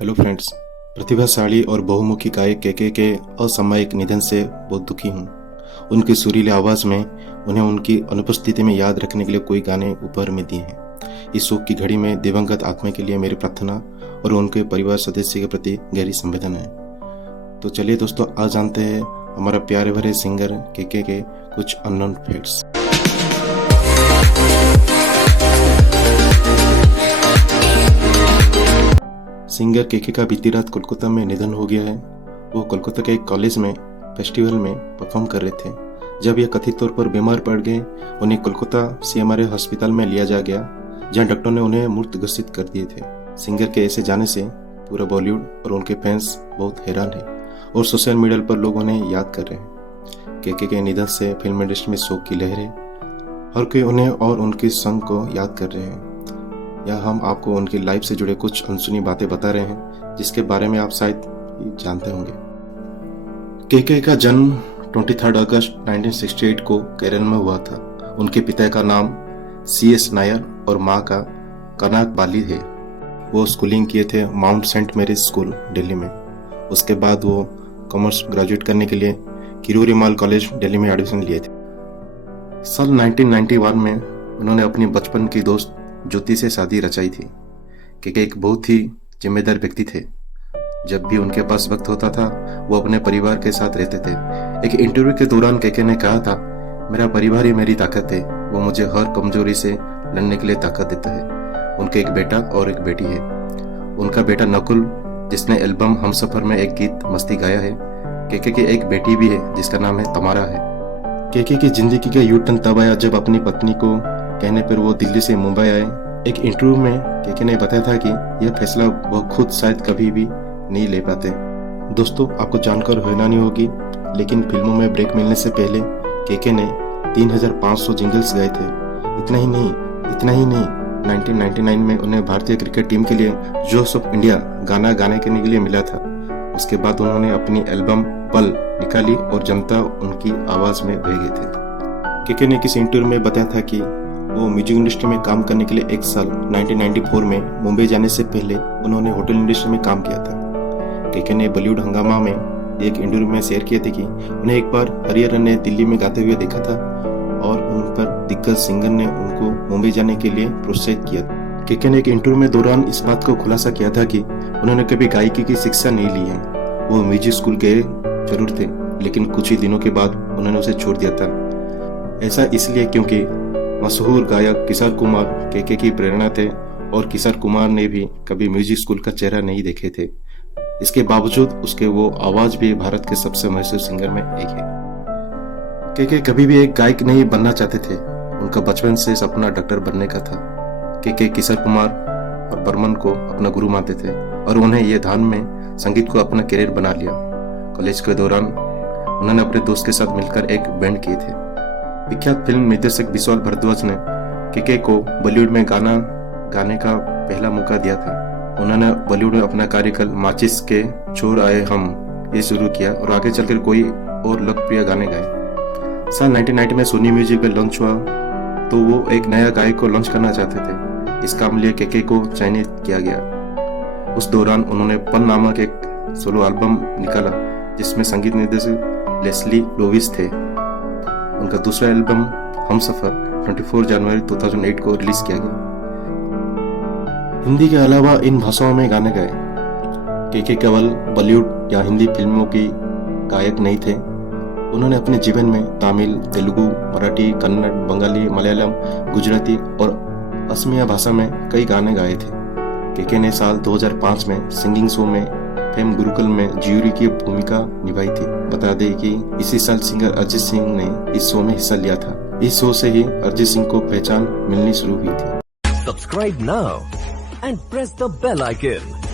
Hello friends. प्रतिभाशाली और बहुमुखी गायक के असामयिक निधन से बहुत दुखी हूँ। उनकी सुरीली आवाज़ में उन्हें उनकी अनुपस्थिति में याद रखने के लिए कोई गाने उपहार में दिए हैं। इस शोक की घड़ी में दिवंगत आत्मा के लिए मेरी प्रार्थना और उनके परिवार सदस्य के प्रति गहरी संवेदना है। तो चलिए दोस्तों, आज जानते हैं हमारा प्यारे भरे सिंगर के कुछ अननोन फैक्ट्स। सिंगर के का बीती रात कोलकाता में निधन हो गया है। वो कोलकाता के एक कॉलेज में फेस्टिवल में परफॉर्म कर रहे थे। जब यह कथित तौर पर बीमार पड़ गए, उन्हें कोलकाता CMRI अस्पताल में लिया जा गया, जहां डॉक्टर ने उन्हें मृत घोषित कर दिए थे। सिंगर के ऐसे जाने से पूरा बॉलीवुड और उनके फैंस बहुत हैरान है और सोशल मीडिया पर लोग उन्हें याद कर रहे हैं। के निधन से फिल्म इंडस्ट्री में शोक की लहर है। हर कोई उन्हें और उनके संग को याद कर रहे हैं। या हम आपको उनकी लाइफ से जुड़े कुछ अनसुनी बातें बता रहे हैं, जिसके बारे में आप शायद जानते होंगे। के का जन्म 23 अगस्त 1968 को केरल में हुआ था। उनके पिता का नाम CS नायर और माँ का कनक बाली है। वो स्कूलिंग किए थे Mount Saint Mary's School Delhi में। उसके बाद वो कॉमर्स ग्रेजुएट करने के लिए किरोरी माल कॉलेज दिल्ली में एडमिशन लिए थे। साल 1991 में उन्होंने अपनी बचपन की दोस्त ज्योति से शादी रचाई थी। के एक बहुत ही जिम्मेदार व्यक्ति थे। जब भी उनके पास वक्त होता था, वो अपने परिवार के साथ रहते थे। एक इंटरव्यू के दौरान के ने कहा था, मेरा परिवार ही मेरी ताकत है, वो मुझे हर कमजोरी से लड़ने के लिए ताकत देता है। उनके एक बेटा और एक बेटी है। उनका बेटा नकुल, जिसने एल्बम हमसफर में एक गीत मस्ती गाया है। के की एक बेटी भी है जिसका नाम है तमारा है। के की जिंदगी का यू टर्न तब आया जब अपनी पत्नी को कहने पर वो दिल्ली से मुंबई आए। एक इंटरव्यू में के ने बताया था कि यह फैसला वो खुद शायद कभी भी नहीं ले पाते। दोस्तों, आपको जानकर हैरानी होगी, लेकिन फिल्मों में ब्रेक मिलने से पहले के ने 3500 जिंगल्स गाए थे। इतना ही नहीं 1999 में उन्हें भारतीय क्रिकेट टीम के लिए जोश ऑफ इंडिया गाना गाने के लिए मिला था। उसके बाद उन्होंने अपनी एल्बम पल निकाली और जनता उनकी आवाज में बह गए थे। के ने किसी इंटरव्यू में बताया था कि वो म्यूजिक इंडस्ट्री में काम करने के लिए एक साल 1994 में मुंबई जाने से पहले उन्होंने होटल इंडस्ट्री में काम किया था। के ने बॉलीवुड हंगामा में एक इंटरव्यू में शेयर किया था कि उन्हें एक बार हरिहरन ने दिल्ली में गाते हुए देखा था और उन पर दिग्गज सिंगर ने उनको मुंबई जाने के लिए प्रोत्साहित किया। के ने एक इंटरव्यू में दौरान इस बात को खुलासा किया था कि उन्होंने कभी गायकी की शिक्षा नहीं ली है। वो म्यूजिक स्कूल गए जरूर थे, लेकिन कुछ ही दिनों के बाद उन्होंने उसे छोड़ दिया था। ऐसा इसलिए क्योंकि मशहूर गायक किशोर कुमार के की प्रेरणा थे और किशोर कुमार ने भी कभी म्यूजिक स्कूल का चेहरा नहीं देखे थे। इसके बावजूद उसके वो आवाज भी भारत के सबसे मशहूर सिंगर में एक है। के कभी भी एक गायक नहीं बनना चाहते थे। उनका बचपन से सपना डॉक्टर बनने का था। के किशोर कुमार और बर्मन को अपना गुरु मानते थे और उन्हें यह ध्यान में संगीत को अपना करियर बना लिया। कॉलेज के दौरान उन्होंने अपने दोस्त के साथ मिलकर एक बैंड किए थे। विख्यात फिल्म निर्देशक विशाल भारद्वाज ने के को बॉलीवुड में गाना गाने का पहला मौका दिया था। उन्होंने बॉलीवुड में अपना कार्यकाल माचिस के छोड़ आए हम ये शुरू किया और आगे चलकर कोई और लोकप्रिय गाने गाए। साल 1990 में सोनी म्यूजिक में लॉन्च हुआ तो वो एक नया गायक को लॉन्च करना चाहते थे। इस काम लिए के को चयनित किया गया। उस दौरान उन्होंने पल नामक एक सोलो एल्बम निकाला, जिसमें संगीत निर्देशक लेस्ली लोविस थे। उनका दूसरा एल्बम हमसफर 24 जनवरी 2008 को रिलीज किया गया। हिंदी के अलावा इन भाषाओं में गाने गाए। के केवल बॉलीवुड या हिंदी फिल्मों की गायक नहीं थे। उन्होंने अपने जीवन में तमिल, तेलुगु, मराठी, कन्नड़, बंगाली, मलयालम, गुजराती और असमिया भाषा में कई गाने गाए थे। के ने साल 2005 में सिंगिंग शो में फेम गुरुकुल में ज्यूरी की भूमिका निभाई थी। बता दें कि इसी साल सिंगर अरिजीत सिंह ने इस शो में हिस्सा लिया था। इस शो से ही अरिजीत सिंह को पहचान मिलनी शुरू हुई थी। Subscribe now and press the bell icon.